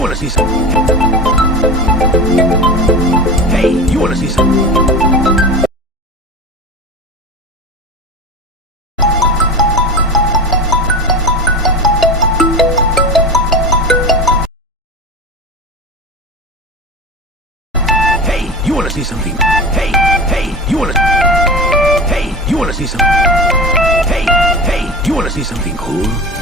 you wanna see some? Hey, you wanna see some? Hey, you wanna see something? Hey, you wanna? Hey, you wanna see some? Hey, you wanna see something cool?